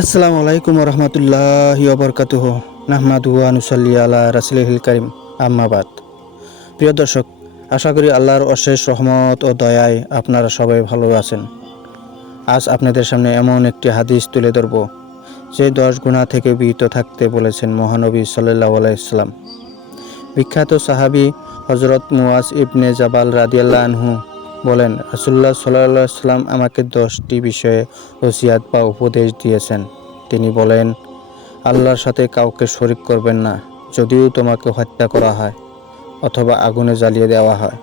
আসসালামু আলাইকুম রহমতুল্লাহি ওবরকাতুহ নাহমাদুহু ওয়া নুসাল্লি আলা রাসূলিল কারীম আম্মা বাদ। প্রিয় দর্শক, আশা করি আল্লাহর অশেষ রহমত ও দয়ায় আপনারা সবাই ভালো আছেন। আজ আপনাদের সামনে এমন একটি হাদিস তুলে ধরব যে 10 গুনাহ থেকে বিরত থাকতে বলেছেন মহানবী সাল্লাল্লাহু আলাইহি সাল্লাম। বিখ্যাত সাহাবী হযরত মুয়াজ ইবনে জাবাল রাদিয়াল্লাহু আনহু বলেন, রাসূলুল্লাহ সাল্লাল্লাহু আলাইহি সাল্লাম আমাকে 10টি বিষয়ে ওসিয়াত বা উপদেশ দিয়েছেন। তিনি বলেন, আল্লাহর সাথে কাউকে শরীক করবেন না, যদিও তোমাকে হত্যা করা হয় অথবা আগুনে জ্বালিয়ে দেওয়া হয়।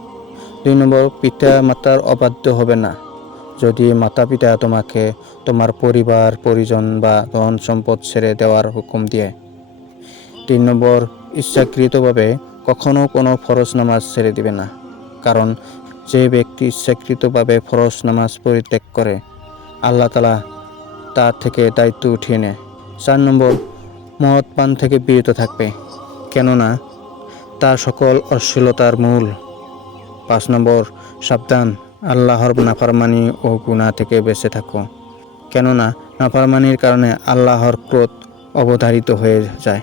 2 নম্বর, পিতা মাতার অবাধ্য হবে না, যদি মাতা পিতা তোমাকে তোমার পরিবার পরিজন বা ধন সম্পদ ছেড়ে দেওয়ার হুকুম দিয়ে। 3 নম্বর, ইচ্ছাকৃতভাবে কখনো কোনো ফরজ নামাজ ছেড়ে দিবে না, কারণ যে ব্যক্তি ইচ্ছাকৃতভাবে ফরজ নামাজ পরিত্যাগ করে আল্লাহ তাআলা তার থেকে দায়িত্ব উঠিয়ে নেয়। 4 নম্বর, মদ পান থেকে বিরত থাকবে, কেননা তা সকল অশ্লীলতার মূল। 5 নম্বর, সাবধান, আল্লাহর নাফরমানি ও গুনাহ থেকে বেঁচে থাকো, কেননা নাফরমানির কারণে আল্লাহর ক্রোধ অবধারিত হয়ে যায়।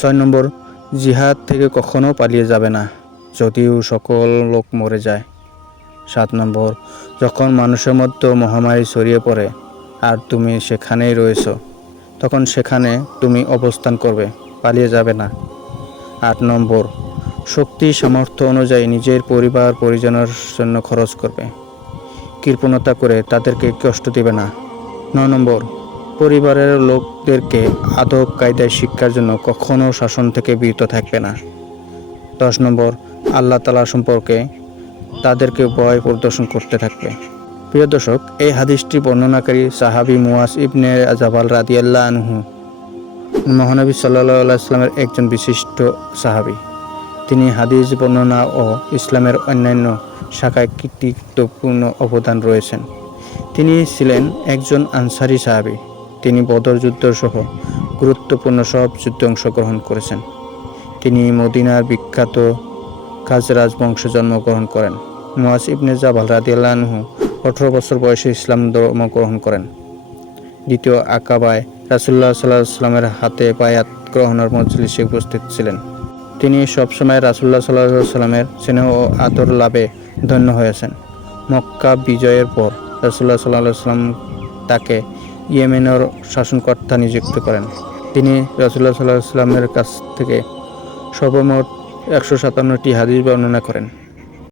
6 নম্বর, জিহাদ থেকে কখনো পালিয়ে যাবে না, যদিও সকল লোক মরে যায়। 7 নম্বর, যখন মানুষের মধ্যে মহামারী ছড়িয়ে পড়ে আর তুমি সেখানেই রয়েছো, তখন সেখানে তুমি অবস্থান করবে, পালিয়ে যাবে না। 8 নম্বর, শক্তি সামর্থ্য অনুযায়ী নিজের পরিবার পরিজনের জন্য খরচ করবে, কৃপণতা করে তাদেরকে কষ্ট দিবে না। 9 নম্বর, পরিবারের লোকদেরকে আদব কায়দায় শিক্ষার জন্য কখনো শাসন থেকে বিরত থাকবে না। 10 নম্বর, আল্লাহ তাআলা সম্পর্কে তাদেরকে ভয় প্রদর্শন করতে থাকবে। প্রিয় দর্শক, এই হাদিসটি বর্ণনাকারী সাহাবী মুয়াজ ইবনে জাবাল রাদিয়াল্লাহু আনহু মহানবী সাল্লাল্লাহু আলাইহি সাল্লামের একজন বিশিষ্ট সাহাবী। তিনি হাদিস বর্ণনা ও ইসলামের অন্যান্য শাখায় কৃতিত্বপূর্ণ অবদান রয়েছেন। তিনি ছিলেন একজন আনসারী সাহাবী। তিনি বদর যুদ্ধ সহ গুরুত্বপূর্ণ সব যুদ্ধে অংশগ্রহণ করেছেন। তিনি মদিনার বিখ্যাত খাজরাজ বংশে জন্মগ্রহণ করেন। মুয়াজ ইবনে জাবাল রাদিয়াল্লাহু আনহু 18 বছর বয়সে ইসলাম ধর্ম গ্রহণ করেন। দ্বিতীয় আকাবায় রাসূলুল্লাহ সাল্লাল্লাহু আলাইহি সাল্লামের হাতে বায়াত গ্রহণের মজলিসে উপস্থিত ছিলেন। তিনি সবসময় রাসূলুল্লাহ সাল্লাল্লাহু আলাইহি সাল্লামের স্নেহ ও আদর লাভে ধন্য হয়েছেন। মক্কা বিজয়ের পর রাসূলুল্লাহ সাল্লাল্লাহু আলাইহি সাল্লাম তাকে ইয়েমেনের শাসনকর্তা নিযুক্ত করেন। তিনি রাসূলুল্লাহ সাল্লাল্লাহু আলাইহি সাল্লামের কাছ থেকে সর্বমোট 157টি হাদিস বর্ণনা করেন।